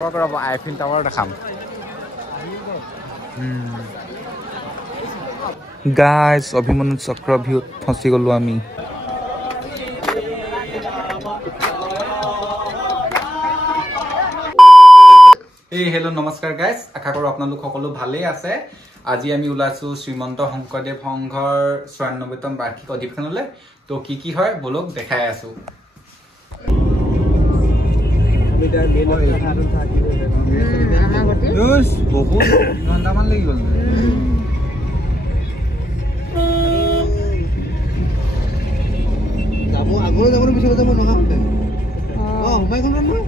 Eiffel tower দেখাম guys Abhimanyu চক্ৰ ভিউত ফচি গলো আমি হেল্ল' নমস্কাৰ গাইজ আশা কৰো আপোনালোক সকলো ভালেই আছে আজি আমি ওলাইছো শ্ৰীমন্ত শংকৰদেৱ সংঘৰ ৯৪তম বাৰ্ষিক অধিৱেশনলৈ তো কি হয় বলক দেখাই আছো বহুত ঘণ্টামান লাগি গ'ল যাব আগলৈ যাবলৈ পিছলৈ যাব নহা সোমাই গ'ল নহয়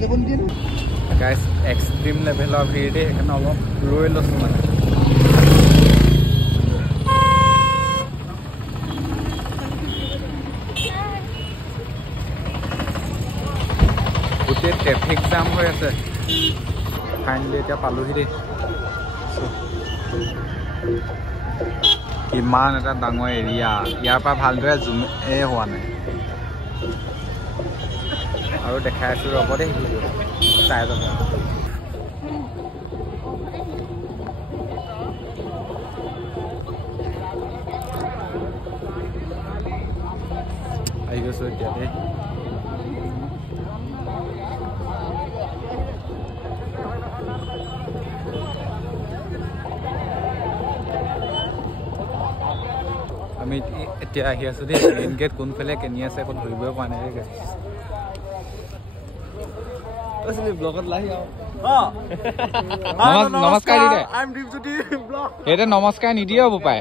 যাব নিদিয়ে ন গাইজ এক্সট্ৰিম লেভেলৰ ভিৰ দেই সেইকাৰণে অলপ ৰৈ লৈছোঁ মানে গোটেই ট্ৰেফিক জাম হৈ আছে ফাইনেলি এতিয়া পালোহি দেই কিমান এটা ডাঙৰ এৰিয়া ইয়াৰ পৰা ভালদৰে জুমে হোৱা নাই আৰু দেখাই আছো ৰ'ব দেই চাই যাব আহি গৈছো এতিয়া দেই আমি এতিয়া আহি আছো দেই মেইন গেট কোনফালে কেনি আছে একো ধৰিবই পৰা নাই নমস্কাৰ এতিয়া নমস্কাৰ নিদিয়ে হ'ব পাই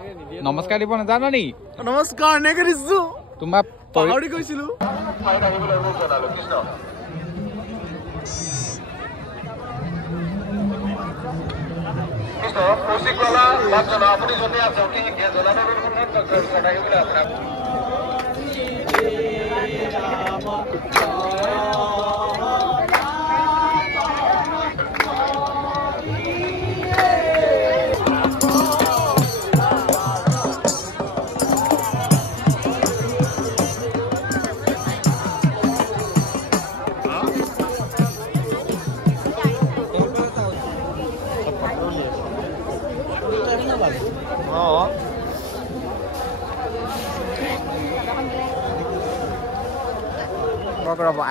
নমস্কাৰ দিব নাজানো নি নমস্কাৰ এনেকে দিছো তোমাক পাহৰি গৈছিলো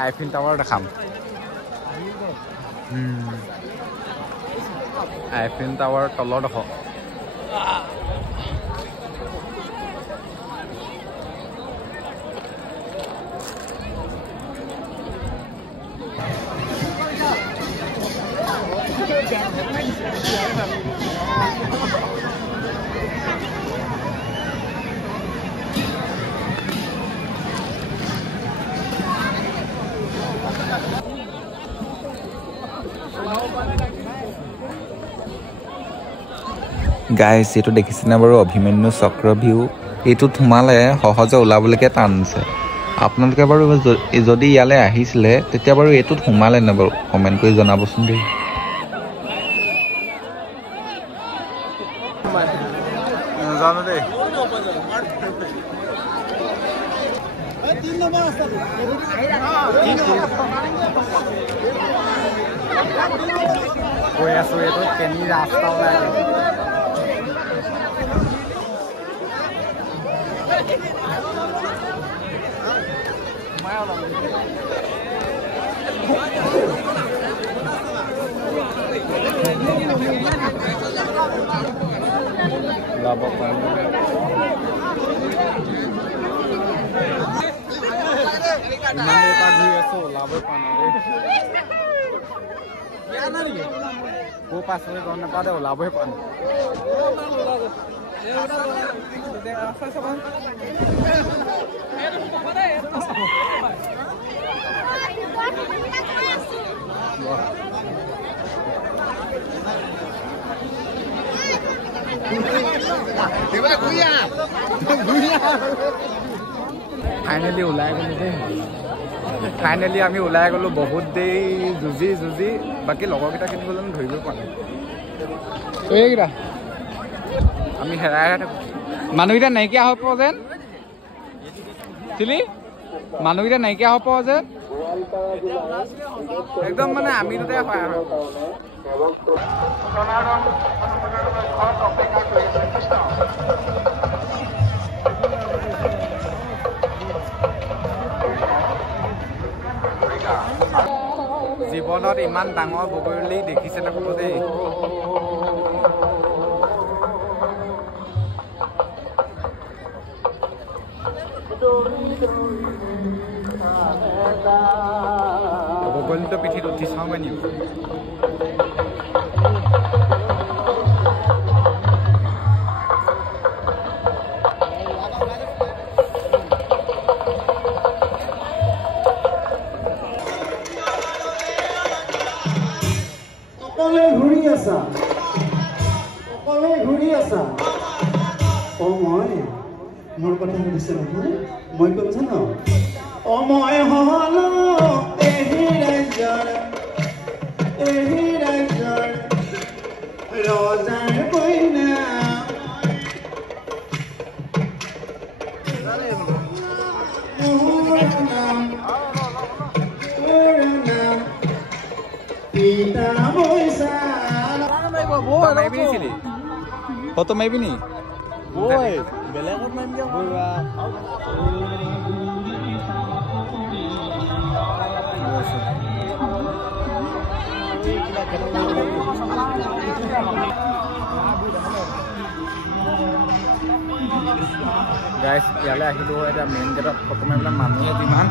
আইফিল টাৱাৰ দেখাম আইফিল টাৱাৰ তলত দেখক গাইজ এইটো দেখিছেনে বাৰু অভিমন্যু চক্ৰ ভিউ এইটোত সোমালে সহজে ওলাবলৈকে টান আছে আপোনালোকে বাৰু যদি ইয়ালৈ আহিছিলে তেতিয়া বাৰু এইটোত সোমালে নে বাৰু কমেণ্ট কৰি জনাবচোন দেই জানো দেই কৈ আছো এইটো কেনি ৰাস্তা ওলাই লাভ পাই ইমান এটা ঘূৰি আছো লাভ পোৱা নাই ক'ৰ পাছলৈ গম নাপাওঁ দে ওলাবই পোৱা নাই ফাইনেলি ওলাই গ'লো দেই ফাইনেলি আমি ওলাই গ'লো বহুত দেৰি যুঁজি বাকী লগৰকেইটা কেনি গ'লো ধৰিব পৰা নাই এইকেইটা আমি হেৰাই থাকোঁ মানুহকেইটা নাইকিয়া হৈ পোৱা যেন মানুহকেইটা নাইকিয়া হৈ পোৱা যেন একদম মানে আমি তাতে হয় জীৱনত ইমান ডাঙৰ বগৰী দেখিছে নে বোলো দেই বগলীটো পিঠিত উঠি চাওঁ মানে অকলে ঘূৰি আছা মই মোৰ কথা সুধিছে নহয় মই ক'ম জানো মই হলো এই ৰাজ্যৰ ৰজাৰ কইনা Foto may bini. Boy, belakot man dia. Guys, yale ahilu eta main gate foto may bala manuhe diman.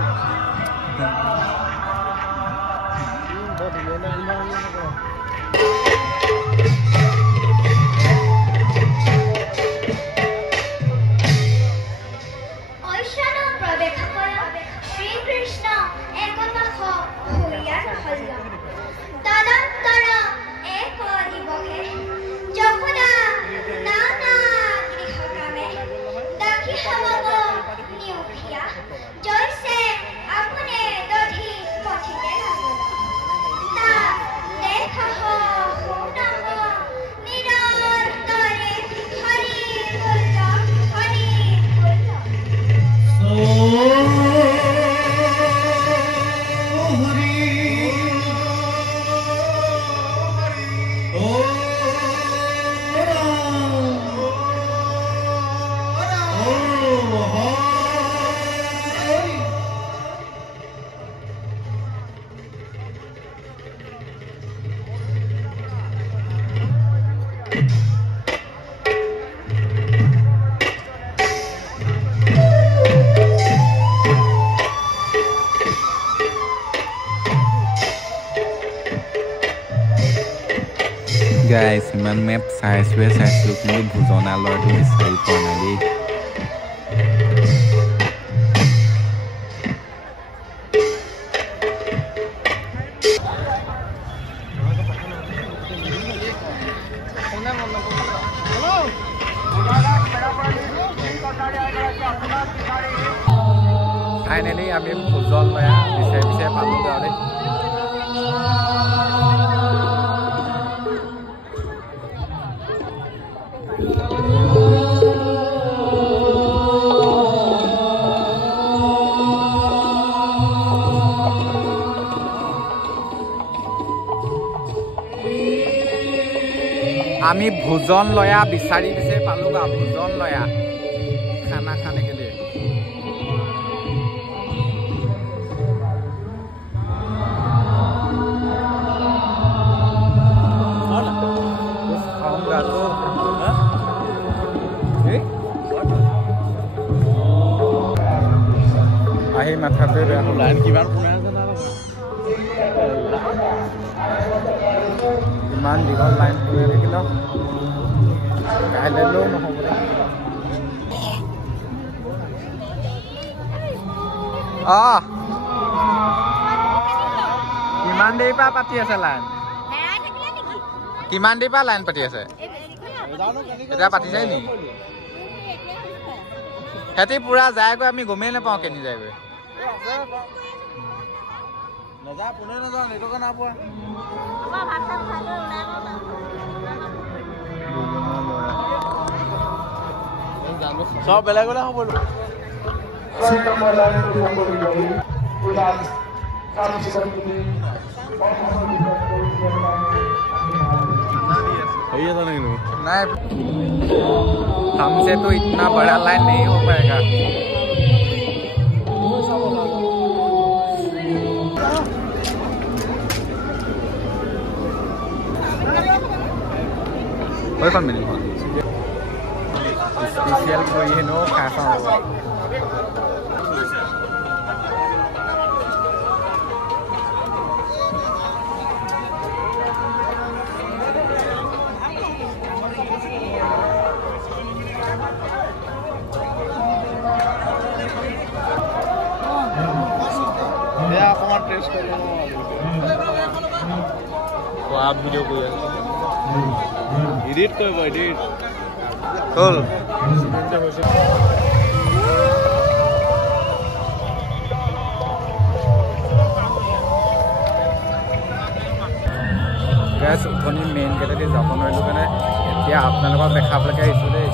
Guys, iman map size কিন্তু ভোজনালয়টো বিচাৰি পোৱা নাই দেই ফাইনেলি আমি ভোজনালয় বিচাৰি পালো গাঁৱলৈ আমি ভোজন লয়া বিচাৰি পালো গা ভোজন লয়া খানা খানে के लिए कुछ खाऊंगा तो আহি মাথাতে বেয়া হ'ল লাইন কিমান কোনে ইমান দীঘল লাইন কৰি থাকিল কাইলৈও নহ'ব কিমান দেৰি পৰা পাতি আছে লাইন কিমান দেৰি পৰা লাইন পাতি আছে এতিয়া পাতিছে নি সিহঁতি পুৰা যায়গৈ আমি গমেই নাপাওঁ কেনি যায়গৈ নাযায় পোনে নাযাওঁ নেটৱৰ্কে নাপোৱা সব বেলেগ বেলেগ হ'ব नहीं हमसे तो इतना बड़ा लाइन नहीं हो पाएगा। कोई फल मिली स्पेशल कोई है नो खासा होगा। तो आप वीडियो को एडिट कर एडिट चल गैस उठनी मेन गेटेদি যাব নোৱাৰিলোঁ কাৰণে এতিয়া আপোনালোকক দেখাবলৈকে আহিছোঁ দেই।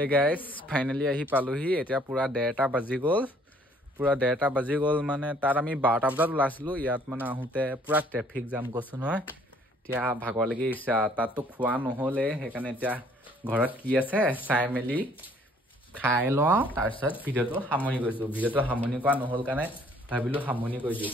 Hey guys, finally ahi paluhi etia pura 1:30 baji gol pura 1:30 baji gol mane tar ami 12 bajat ulasilu yat mane ahute pura traffic jam gosun hoy tia bhagor lagi isa tat to khwa no hole hekane tia ghorat ki ase sai meli khai lo tar sat video to hamoni goisu video to hamoni kwa no hol kane bhabilu hamoni koi diu।